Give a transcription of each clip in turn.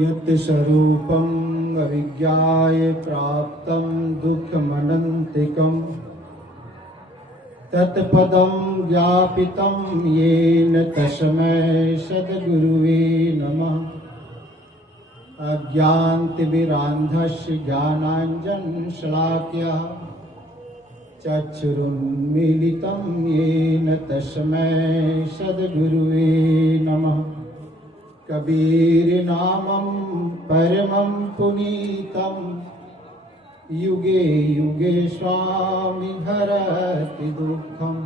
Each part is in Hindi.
यत् स्वरूपम् अविज्ञाय प्राप्तं दुःखमनन्तिकम् तत्पदं ज्ञापितं येन तस्मै सद्गुरुवे नमः। अज्ञानतिमिरान्धस्य ज्ञानाञ्जनशलाकया चक्षुरुन्मीलितं येन तस्मै सद्गुरुवे नमः। कबीर नामं परमं पुनीतं युगे युगे स्वामी हरति दुःखं।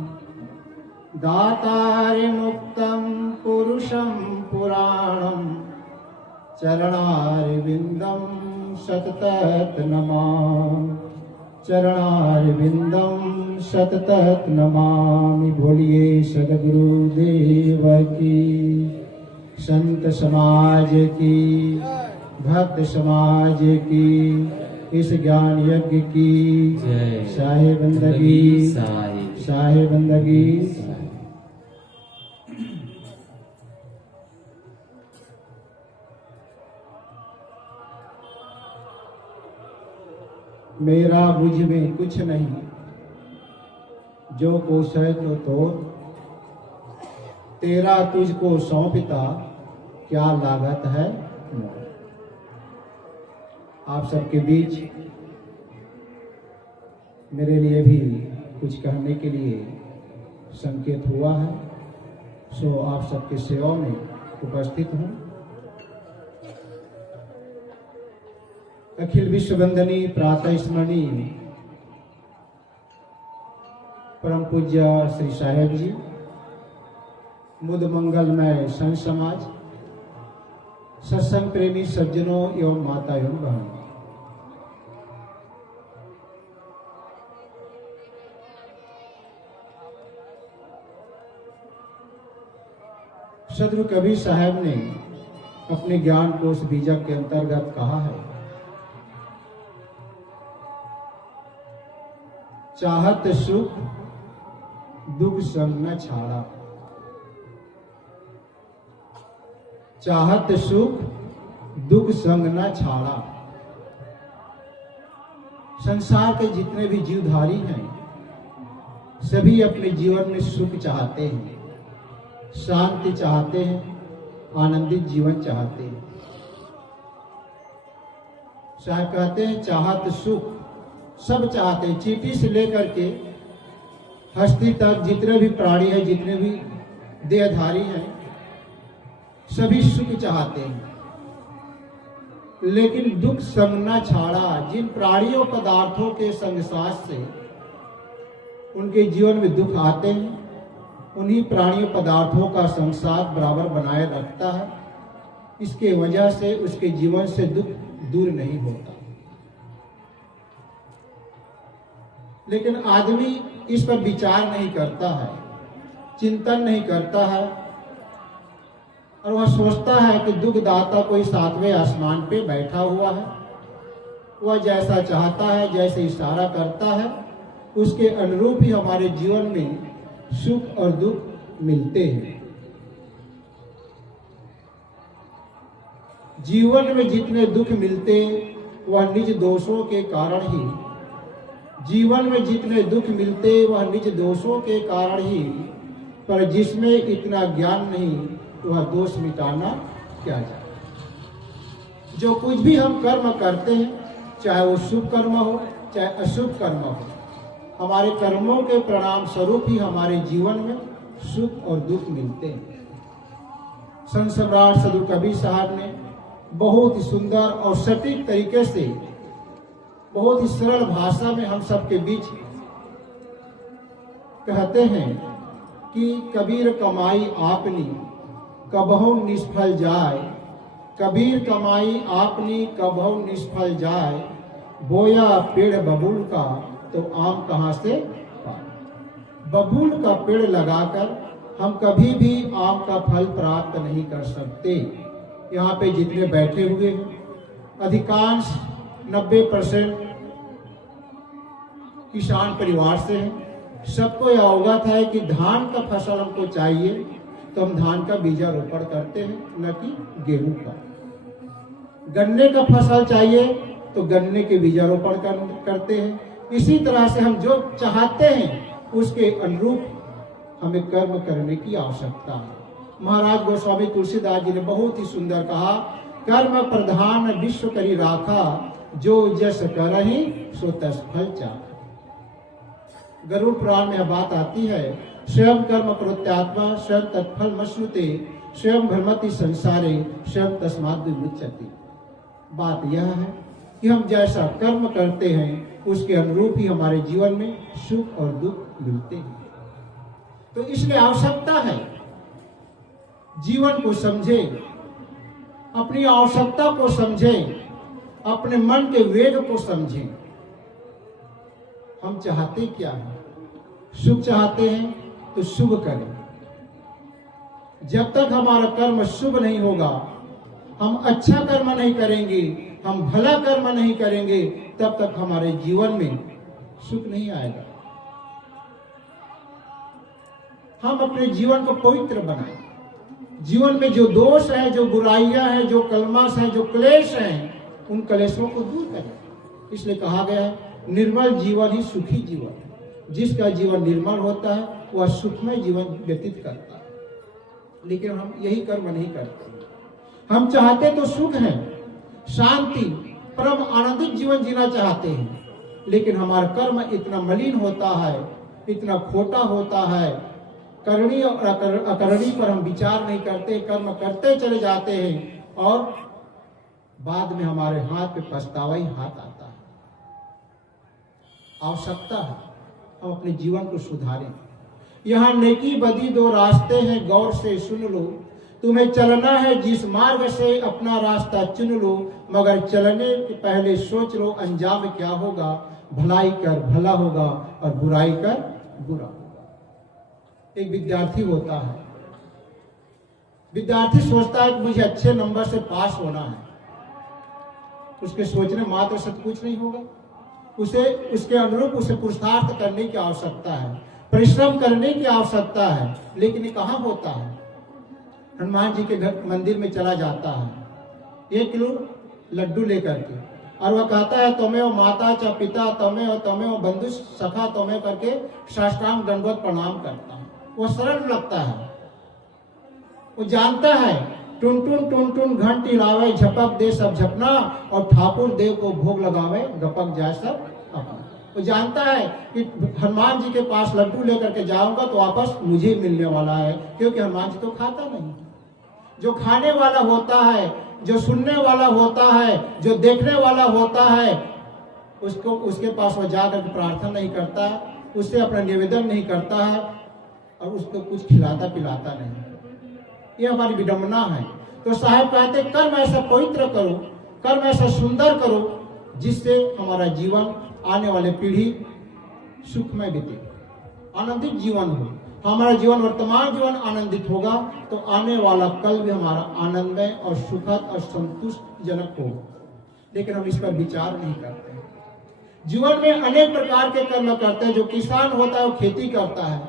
दातारि मुक्तं पुरुषं पुराणं चरणारविन्दं सततं नमामि। चरणारविन्दं सततं नमामि। बोलिए सद्गुरुदेव की, संत समाज की, भक्त समाज की, इस ज्ञान यज्ञ की शाहे बंदगी, शाहे बंदगी। मेरा मुझ में कुछ नहीं, जो कुछ है तो तेरा तुझको सौंपता क्या लागत है। आप सबके बीच मेरे लिए भी कुछ कहने के लिए संकेत हुआ है, सो आप सबके सेवा में उपस्थित हूँ। अखिल विश्व वंदनी प्रातः स्मरणीय परम पूज्य श्री साहेब जी, मुद मंगलमय संत समाज, सत्संग प्रेमी सज्जनों एवं माता एवं बहनों, सदगुरु कबीर साहब ने अपने ज्ञान कोश बीजक के अंतर्गत कहा है, चाहत सुख दुख संग न छाड़ा। चाहत सुख दुख संग न छाड़ा। संसार के जितने भी जीवधारी हैं सभी अपने जीवन में सुख चाहते हैं, शांति चाहते हैं, आनंदित जीवन चाहते हैं। साहब कहते हैं चाहत सुख सब चाहते हैं। चींटी से लेकर के हस्ती तक जितने भी प्राणी हैं, जितने भी देहधारी हैं, सभी सुख चाहते हैं, लेकिन दुख संग न छाड़ा। जिन प्राणियों पदार्थों के संग साथ से उनके जीवन में दुख आते हैं, उन्हीं प्राणियों पदार्थों का संसार बराबर बनाए रखता है। इसके वजह से उसके जीवन से दुख दूर नहीं होता। लेकिन आदमी इस पर विचार नहीं करता है, चिंतन नहीं करता है, और वह सोचता है कि दुखदाता कोई सातवें आसमान पे बैठा हुआ है, वह जैसा चाहता है, जैसे इशारा करता है, उसके अनुरूप ही हमारे जीवन में सुख और दुख मिलते हैं। जीवन में जितने दुख मिलते वह निज दोषों के कारण ही, जीवन में जितने दुख मिलते वह निज दोषों के कारण ही, पर जिसमें इतना ज्ञान नहीं वह दोष मिटाना क्या जाए। जो कुछ भी हम कर्म करते हैं, चाहे वो शुभ कर्म हो चाहे अशुभ कर्म हो, हमारे कर्मों के परिणाम स्वरूप ही हमारे जीवन में सुख और दुख मिलते हैं। संत सम्राट सदगुरु कबीर साहब ने बहुत ही सुंदर और सटीक तरीके से, बहुत ही सरल भाषा में हम सबके बीच कहते हैं कि कबीर कमाई आपनी कबहु निष्फल जाए। कबीर कमाई आपनी कबहु निष्फल जाए, बोया पेड़ बबूल का तो आम कहाँ से पाए। बबूल का पेड़ लगाकर हम कभी भी आम का फल प्राप्त नहीं कर सकते। यहाँ पे जितने बैठे हुए हैं अधिकांश 90% किसान परिवार से हैं। सबको यह अवगत है कि धान का फसल हमको चाहिए तो हम धान का बीजारोपण करते हैं, न कि गेहूं का। गन्ने का फसल चाहिए तो गन्ने के बीजारोपण करते हैं। इसी तरह से हम जो चाहते हैं उसके अनुरूप हमें कर्म करने की आवश्यकता है। महाराज गोस्वामी तुलसीदास जी ने बहुत ही सुंदर कहा, कर्म प्रधान विश्व करी राखा, जो जस करहि सो तस फल चाखा। गरुड़ पुराण में यह बात आती है, स्वयं कर्म करोत्यात्मा स्वयं तत्फल मश्नुते, स्वयं भ्रमति संसारे स्वयं तस्माद् विमुच्यते। बात यह है कि हम जैसा कर्म करते हैं उसके अनुरूप ही हमारे जीवन में सुख और दुख मिलते हैं। तो इसलिए आवश्यकता है जीवन को समझें, अपनी आवश्यकता को समझें, अपने मन के वेग को समझें। हम चाहते क्या हैं? सुख चाहते हैं तो शुभ करें। जब तक हमारा कर्म शुभ नहीं होगा, हम अच्छा कर्म नहीं करेंगे, हम भला कर्म नहीं करेंगे, तब तक हमारे जीवन में सुख नहीं आएगा। हम अपने जीवन को पवित्र बनाएं। जीवन में जो दोष है, जो बुराइयां हैं, जो कलमास हैं, जो क्लेश हैं, उन क्लेशों को दूर करें। इसलिए कहा गया है, निर्मल जीवन ही सुखी जीवन है। जिसका जीवन निर्मल होता है वह सुखमय जीवन व्यतीत करता है। लेकिन हम यही कर्म नहीं करते। हम चाहते तो सुख है, शांति, परम आनंदित जीवन जीना चाहते हैं, लेकिन हमारा कर्म इतना मलिन होता है, इतना खोटा होता है, करणी और अकरणी पर हम विचार नहीं करते, कर्म करते चले जाते हैं और बाद में हमारे हाथ पे पछतावा ही हाथ आता है। आवश्यकता है हम अपने जीवन को सुधारें। यहाँ नेकी बदी दो रास्ते हैं, गौर से सुन लो। तुम्हें चलना है जिस मार्ग से अपना रास्ता चुन लो, मगर चलने के पहले सोच लो अंजाम क्या होगा। भलाई कर भला होगा और बुराई कर बुरा होगा। एक विद्यार्थी होता है, विद्यार्थी सोचता है कि मुझे अच्छे नंबर से पास होना है। उसके सोचने मात्र से कुछ नहीं होगा। उसे उसके अनुरूप उसे पुरुषार्थ करने की आवश्यकता है, परिश्रम करने की आवश्यकता है। लेकिन ये कहाँ होता है? हनुमान जी के घर मंदिर में चला जाता है 1 किलो लड्डू लेकर के, और वह कहता है तमेव माता च पिता तमेव बंधु सखा तमेव करके साष्टांग दंडवत प्रणाम करता है। वो सरल लगता है। वो जानता है टुन टुन टुन टुन घंटी लावे, झपक दे सब झपना, और ठाकुर देव को भोग लगावे, गपक जाए सब अपना। वो जानता है कि हनुमान जी के पास लड्डू लेकर के जाऊंगा तो वापस मुझे मिलने वाला है, क्योंकि हनुमान जी तो खाता नहीं। जो खाने वाला होता है, जो सुनने वाला होता है, जो देखने वाला होता है, उसको उसके पास वो जाकर के प्रार्थना नहीं करता, उससे अपना निवेदन नहीं करता है और उसको कुछ खिलाता पिलाता नहीं। ये हमारी विडंबना है। तो साहब कहते कर्म ऐसा पवित्र करो, कर्म ऐसा सुंदर करो जिससे हमारा जीवन आने वाले पीढ़ी सुखमय बीते, आनंदित जीवन हो। हमारा जीवन वर्तमान जीवन आनंदित होगा तो आने वाला कल भी हमारा आनंदमय और सुखद और संतुष्टजनक हो। लेकिन हम इस पर विचार नहीं करते। जीवन में अनेक प्रकार के कर्म करते हैं। जो किसान होता है वो खेती करता है,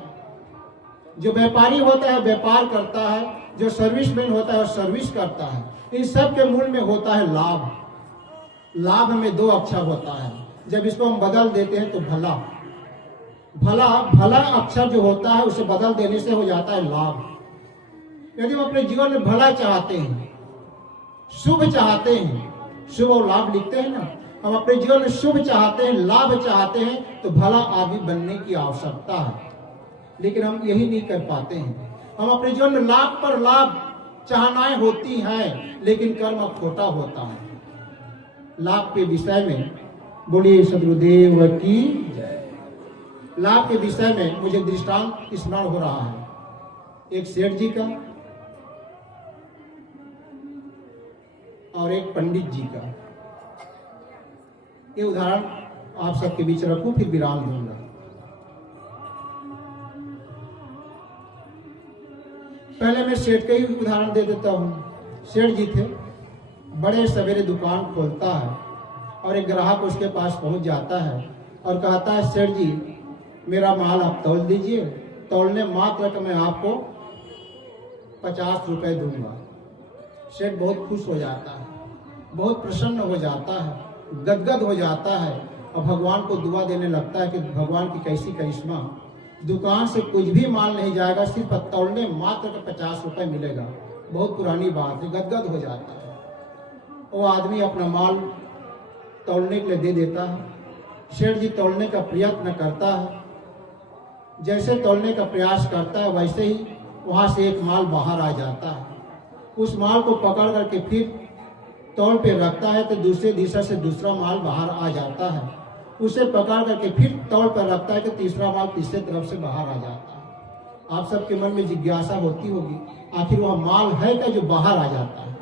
जो व्यापारी होता है व्यापार करता है, जो सर्विसमैन होता है वो सर्विस करता है। इन सब के मूल में होता है लाभ। लाभ में 2 अक्षर होता है। जब इसको हम बदल देते हैं तो भला, भला भला अक्षर जो होता है उसे बदल देने से हो जाता है लाभ। यदि हम अपने जीवन में भला चाहते हैं, शुभ चाहते हैं, शुभ और लाभ लिखते हैं ना, हम अपने जीवन में शुभ चाहते हैं, लाभ चाहते हैं, तो भला आदमी बनने की आवश्यकता है। लेकिन हम यही नहीं कर पाते हैं। हम अपने जीवन में लाभ पर लाभ चाहनाएं होती हैं, लेकिन कर्म खोटा होता है। लाभ के विषय में बोलिए सदगुरुदेव की जय। लाभ के विषय में मुझे दृष्टांत स्मरण हो रहा है, एक सेठ जी का और एक पंडित जी का। ये उदाहरण आप सबके बीच रखूं, फिर विराम दूंगा। पहले मैं सेठ का ही उदाहरण दे देता हूं। सेठ जी थे, बड़े सवेरे दुकान खोलता है और एक ग्राहक उसके पास पहुंच जाता है और कहता है, सेठ जी मेरा माल आप तौल दीजिए, तौलने मात्र का मैं आपको 50 रुपए दूंगा। सेठ बहुत खुश हो जाता है, बहुत प्रसन्न हो जाता है, गदगद हो जाता है और भगवान को दुआ देने लगता है कि भगवान की कैसी करिश्मा, दुकान से कुछ भी माल नहीं जाएगा, सिर्फ तौलने मात्र का 50 रुपए मिलेगा। बहुत पुरानी बात है, गदगद हो जाता है। वो आदमी अपना माल तौलने के लिए दे देता है। सेठ जी तौलने का प्रयत्न करता है, जैसे तौलने का प्रयास करता है वैसे ही वहाँ से एक माल बाहर आ जाता है। उस माल को पकड़ करके फिर तौल पे रखता है तो दूसरे दिशा से दूसरा माल बाहर आ जाता है। उसे पकड़ करके फिर तौल पर रखता है कि तीसरा माल तीसरे तरफ से बाहर आ जाता है। आप सबके मन में जिज्ञासा होती होगी, आखिर वह माल है क्या जो बाहर आ जाता है?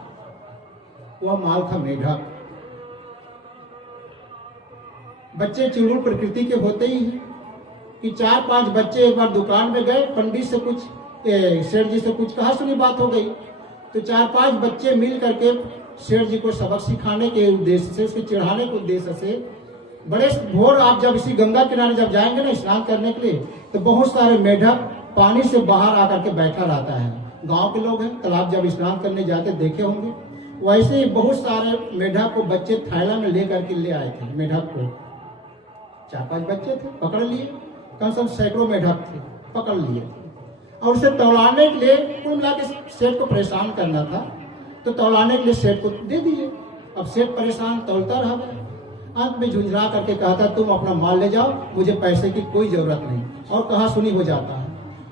वह माल था मेढक। बच्चे चिड़ुल प्रकृति के होते ही हैं कि 4-5 बच्चे एक बार दुकान में गए, पंडित से कुछ सेठ जी से कुछ कहा सुनी बात हो गई, तो 4-5 बच्चे मिल करके सेठ जी को सबक सिखाने के उद्देश्य से, उसके चिढ़ाने के उद्देश्य से, बड़े भोर आप जब इसी गंगा किनारे जब जाएंगे ना स्नान करने के लिए, तो बहुत सारे मेढक पानी से बाहर आकर के बैठा रहता है। गांव के लोग हैं, तालाब जब स्नान करने जाते देखे होंगे, वैसे ही बहुत सारे मेढक को बच्चे थैला में लेकर के ले आए थे। मेढक को 4-5 बच्चे थे, पकड़ लिए, कम से कम सैकड़ों मेढक थे, पकड़ लिए और उसे तौलाने के लिए कुल मिला के सेठ को परेशान करना था, तो तौलाने के लिए सेठ को दे दिए। अब सेठ परेशान, तौलता रह गया। अंत में झुंझला करके कहता, तुम अपना माल ले जाओ, मुझे पैसे की कोई जरूरत नहीं, और कहा सुनी हो जाता है।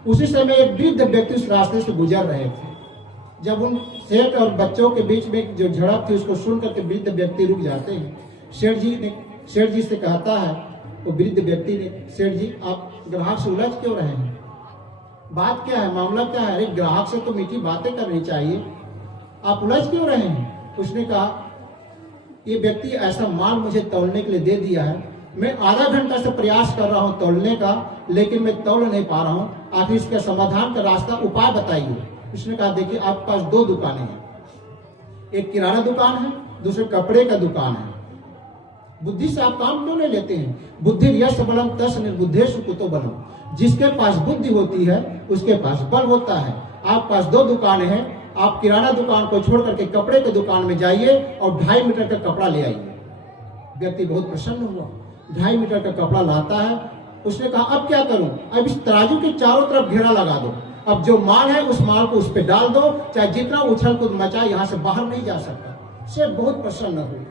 उसी समय एक वृद्ध व्यक्ति उस रास्ते से गुजर रहे थे। जब उन सेठ और बच्चों के बीच में जो झड़प थी उसको सुन करके वृद्ध व्यक्ति रुक जाते हैं। सेठ जी से कहता है वो वृद्ध व्यक्ति ने, सेठ जी आप ग्राहक से उलझ क्यों रहे हैं? बात क्या है, मामला क्या है? अरे ग्राहक से तो मीठी बातें करनी चाहिए, आप उलझ क्यों रहे हैं? उसने कहा, ये व्यक्ति ऐसा माल मुझे तौलने के लिए दे दिया है, मैं आधा घंटा से प्रयास कर रहा हूँ तौलने का, लेकिन मैं तौल नहीं पा रहा हूँ, आखिर इसका समाधान का रास्ता, उपाय बताइए। उसने कहा, देखिए आपके पास 2 दुकानें हैं, एक किराना दुकान है, दूसरे कपड़े का दुकान है। बुद्धि से आप काम क्यों नहीं लेते हैं? बुद्धि यश बलम तस् निर्बुद्धेषु कुतो बलम। जिसके पास बुद्धि होती है उसके पास बल होता है। आप पास 2 दुकानें हैं, आप किराना दुकान को छोड़ करके कपड़े के दुकान में जाइए और 2.5 मीटर का कपड़ा ले आइए। व्यक्ति बहुत प्रसन्न हुआ, 2.5 मीटर का कपड़ा लाता है। उसने कहा, अब क्या करूं? अब इस तराजू के चारों तरफ घेरा लगा दो, अब जो माल है उस माल को उस पर डाल दो, चाहे जितना उछल कूद मचाए यहाँ से बाहर नहीं जा सकता। सेठ बहुत प्रसन्न हुए,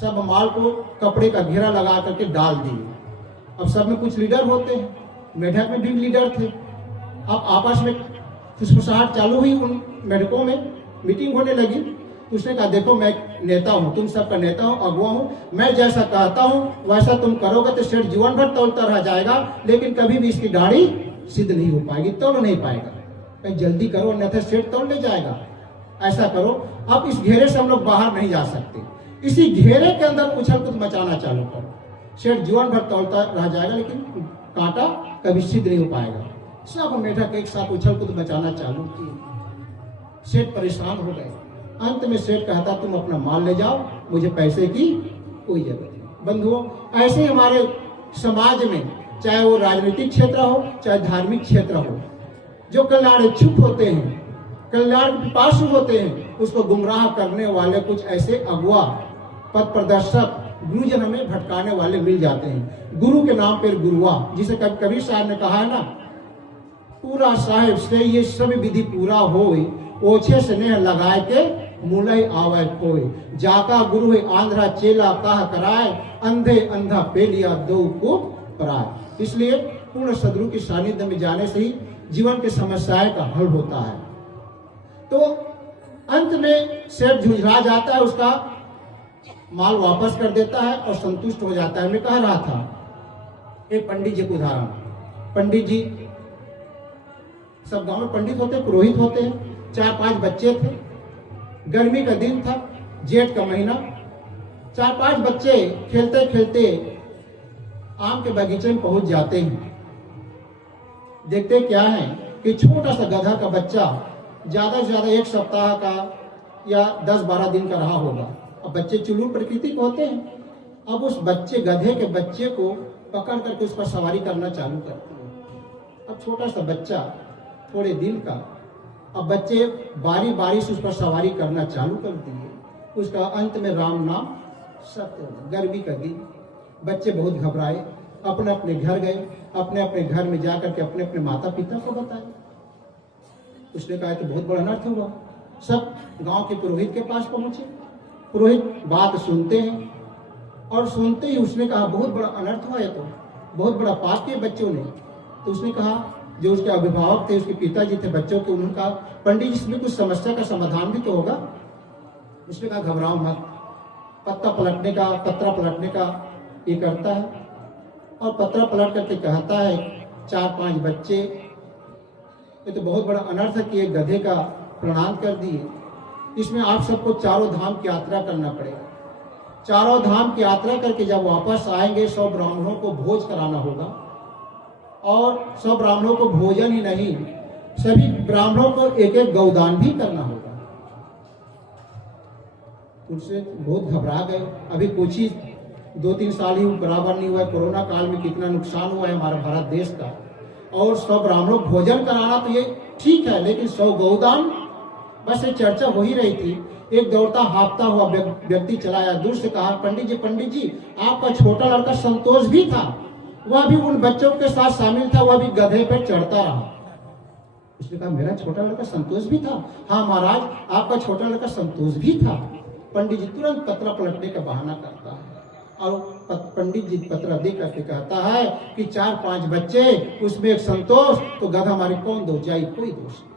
सब माल को कपड़े का घेरा लगा करके डाल दिए। अब सब में कुछ लीडर होते हैं, मेढक में भी लीडर थे। अब आपस में फुसफुसाहट चालू हुई, उन मेढकों में मीटिंग होने लगी। उसने कहा, देखो मैं नेता हूँ, तुम सबका नेता हूँ, अगुआ हूँ, मैं जैसा कहता हूँ वैसा तुम करोगे तो सेठ जीवन भर तौलता रह जाएगा, लेकिन कभी भी इसकी दाढ़ी सिद्ध नहीं हो पाएगी, तौल नहीं पाएगा। जल्दी करो अन्यथा सेठ तौल ले जाएगा। ऐसा करो, अब इस घेरे से हम लोग बाहर नहीं जा सकते, इसी घेरे के अंदर उछल कूद मचाना चालू करो। सेठ जीवन भर तौलता रह जाएगा, लेकिन कांटा कभी सिद्ध नहीं हो पाएगा। सब मेढक एक साथ उछल कूद मचाना चालू किए। सेठ परेशान हो गए। अंत में सेठ कहता, तुम अपना माल ले जाओ, मुझे पैसे की कोई जरूरत नहीं। बंधुओं, ऐसे हमारे समाज में, चाहे वो राजनीतिक क्षेत्र हो चाहे धार्मिक क्षेत्र हो, जो कल्याण इच्छुक होते हैं, कल्याण पिपासु होते हैं, उसको गुमराह करने वाले कुछ ऐसे अगुआ, पथ प्रदर्शक, गुरुजन हमें भटकाने वाले मिल जाते हैं। गुरु के नाम पर गुरुआ, जिसे कबीर साहब ने कहा है ना, पूरा साहेब से ये सब विधि पूरा होए, ओछे स्नेह लगाए के मूलय आवे कोई, जाका गुरु है आंध्रा चेला कहा कराए, अंधे अंधा पे लिया 2 कूप पराए। इसलिए पूर्ण सदगुरु की सानिध्य में जाने से ही जीवन की समस्याएं का हल होता है। तो अंत में सेठ झुंझला जाता है, उसका माल वापस कर देता है और संतुष्ट हो जाता है। मैं कह रहा था एक पंडित जी को उदाहरण, पंडित जी, सब गांव में पंडित होते हैं, पुरोहित होते हैं। 4-5 बच्चे थे, गर्मी का दिन था, जेठ का महीना। 4-5 बच्चे खेलते खेलते आम के बगीचे में पहुंच जाते हैं। देखते क्या है कि छोटा सा गधा का बच्चा, ज्यादा से ज्यादा 1 सप्ताह का या 10-12 दिन का रहा होगा। अब बच्चे चुलूर प्रकृति के होते हैं। अब उस बच्चे गधे के बच्चे को पकड़ करके उस पर सवारी करना चालू करते हैं। अब छोटा सा बच्चा थोड़े दिन का, अब बच्चे बारी बारी से उस पर सवारी करना चालू कर दिए। उसका अंत में राम नाम सत्य हो गया। गर्मी का दिन, बच्चे बहुत घबराए, अपने अपने घर गए, अपने अपने घर में जाकर के अपने अपने माता पिता को बताए। उसने कहा कि बहुत बड़ा अनर्थ हुआ। सब गांव के पुरोहित के पास पहुंचे। पुरोहित बात सुनते हैं और सुनते ही उसने कहा बहुत बड़ा अनर्थ हुआ है, तो बहुत बड़ा पाप किए बच्चों ने। तो उसने कहा, जो उसके अभिभावक थे, उसके पिताजी थे बच्चों के, उन्होंने कहा पंडित जी इसमें कुछ समस्या का समाधान भी तो होगा। उसने कहा घबराओ मत, पत्ता पत्रा पलटने का ये करता है। और पत्रा पलट करके कहता है 4-5 बच्चे, ये तो बहुत बड़ा अनर्थ है कि एक गधे का प्रणाम कर दिए। इसमें आप सबको चारों धाम की यात्रा करना पड़ेगा। चारों धाम की यात्रा करके जब वापस आएंगे 100 ब्राह्मणों को भोज कराना होगा। और 100 ब्राह्मणों को भोजन ही नहीं, सभी ब्राह्मणों को एक एक गौदान भी करना होगा। उनसे बहुत घबरा गए। अभी कुछ ही 2-3 साल ही बराबर नहीं हुआ है। कोरोना काल में कितना नुकसान हुआ है हमारा भारत देश का। और 100 ब्राह्मणों को भोजन कराना तो ये ठीक है, लेकिन 100 गौदान, बस ये चर्चा हो ही रही थी। एक दौड़ता हाँफता हुआ व्यक्ति चला आया, दूर से कहा पंडित जी आपका छोटा लड़का संतोष भी था, वह भी उन बच्चों के साथ शामिल था, वह भी गधे पर चढ़ता रहा। उसने कहा मेरा छोटा लड़का संतोष भी था? हाँ महाराज, आपका छोटा लड़का संतोष भी था। पंडित जी तुरंत पत्रा पलटने का बहाना करता है और पंडित जी पत्रा दे करके कहता है कि 4-5 बच्चे, उसमें एक संतोष, तो गधा हमारे कौन दो जाए, कोई दोष नहीं।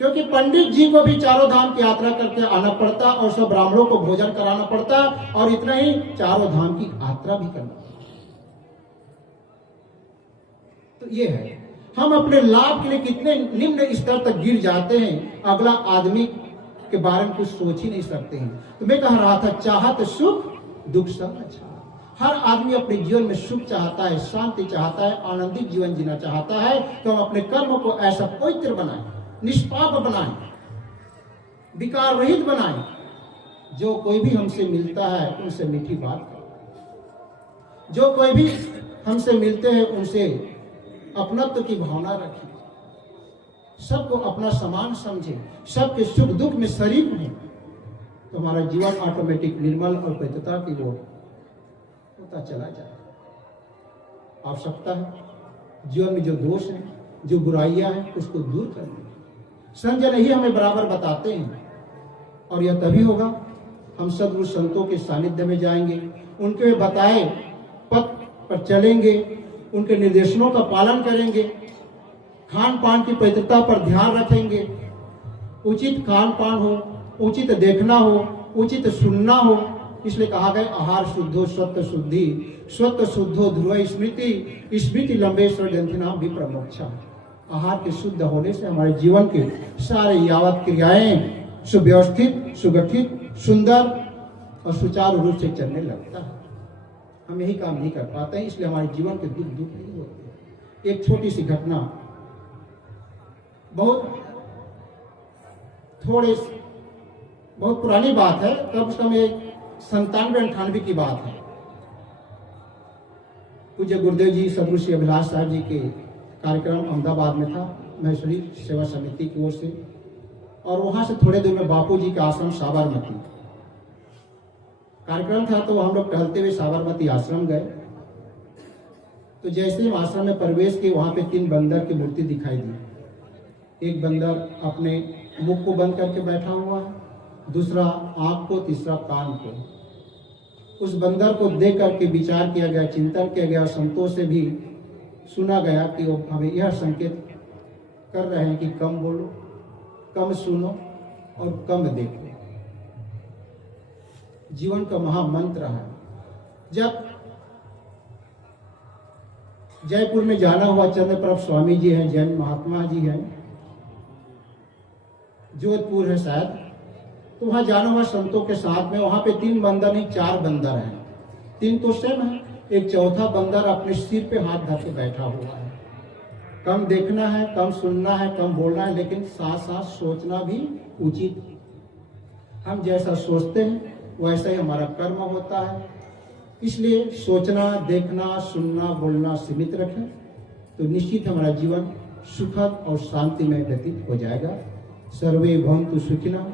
क्योंकि पंडित जी को भी चारों धाम की यात्रा करके आना पड़ता और सब ब्राह्मणों को भोजन कराना पड़ता, और इतना ही चारों धाम की यात्रा भी करना पड़ता। तो ये है, हम अपने लाभ के लिए कितने निम्न स्तर तक गिर जाते हैं, अगला आदमी के बारे में कुछ सोच ही नहीं सकते हैं। तो मैं कह रहा था, चाहत सुख दुख सब अच्छा। हर आदमी अपने जीवन में सुख चाहता है, शांति चाहता है, आनंदित जीवन जीना चाहता है। तो हम अपने कर्म को ऐसा पवित्र बनाएं, निष्पाप बनाएं, विकार रहित बनाएं। जो कोई भी हमसे मिलता है उनसे मीठी बात करें। जो कोई भी हमसे मिलते हैं उनसे अपनत्व की भावना रखें। सबको अपना समान समझे, सबके सुख दुख में शरीक हो, तो हमारा जीवन ऑटोमेटिक निर्मल और पवित्रता की ओर होता चला जाए। आवश्यकता है जीवन में जो दोष है, जो बुराइयां हैं, उसको दूर करने। संजन ही हमें बराबर बताते हैं, और यह तभी होगा हम सद्गुरु संतों के सानिध्य में जाएंगे, उनके बताए पथ पर चलेंगे, उनके निर्देशनों का पालन करेंगे, खान पान की पवित्रता पर ध्यान रखेंगे, उचित खान पान हो, उचित देखना हो, उचित सुनना हो। इसलिए कहा गया आहार शुद्धो स्वत्व शुद्धि, स्वत्व शुद्धो ध्रुव स्मृति, स्मृति लंबेश्वर ग्रंथिनाम भी प्रमोक्षा। आहार के शुद्ध होने से हमारे जीवन के सारे यावत क्रियाएं सुव्यवस्थित, सुगठित, सुंदर और सुचारू रूप से चलने लगता है। हम यही काम नहीं कर पाते हैं, इसलिए हमारे जीवन के दुख नहीं होते। एक छोटी सी घटना, बहुत पुरानी बात है, तब समय 97-98 की बात है। पूज्य गुरुदेव जी सदगुरु श्री अभिलाष साहब जी के कार्यक्रम अहमदाबाद में था, महेश्वरी सेवा समिति की ओर से, और वहां से थोड़े दूर में बापू जी का आश्रम साबरमती कार्यक्रम था। तो हम लोग टहलते हुए साबरमती आश्रम गए। तो जैसे ही आश्रम में प्रवेश किए, वहां पे 3 बंदर की मूर्ति दिखाई दी। एक बंदर अपने मुख को बंद करके बैठा हुआ है, दूसरा आंख को, तीसरा कान को। उस बंदर को देख करके विचार किया गया, चिंतन किया गया, संतों से भी सुना गया कि वो हमें यह संकेत कर रहे हैं कि कम बोलो, कम सुनो और कम देखो। जीवन का महामंत्र है। जब जयपुर में जाना हुआ, चंद्रप्रभ स्वामी जी हैं, जैन महात्मा जी हैं, जोधपुर है शायद, तो वहां जाना हुआ संतों के साथ में। वहां पे 3 बंदर नहीं 4 बंदर हैं। 3 तो सेम है, एक चौथा बंदर अपने सिर पे हाथ धर के बैठा हुआ है। कम देखना है, कम सुनना है, कम बोलना है, लेकिन साथ साथ सोचना भी उचित है। हम जैसा सोचते हैं वैसा ही हमारा कर्म होता है। इसलिए सोचना, देखना, सुनना, बोलना सीमित रखें तो निश्चित हमारा जीवन सुखद और शांतिमय व्यतीत हो जाएगा। सर्वे भवन्तु सुखिनः,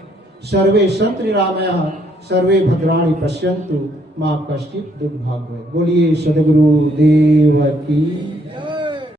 सर्वे सन्तु निरामयाः, सर्वे भद्राणि पश्यन्तु, मां कश्चित् दुर्भाग्यः। बोलिए सद्गुरु देव की।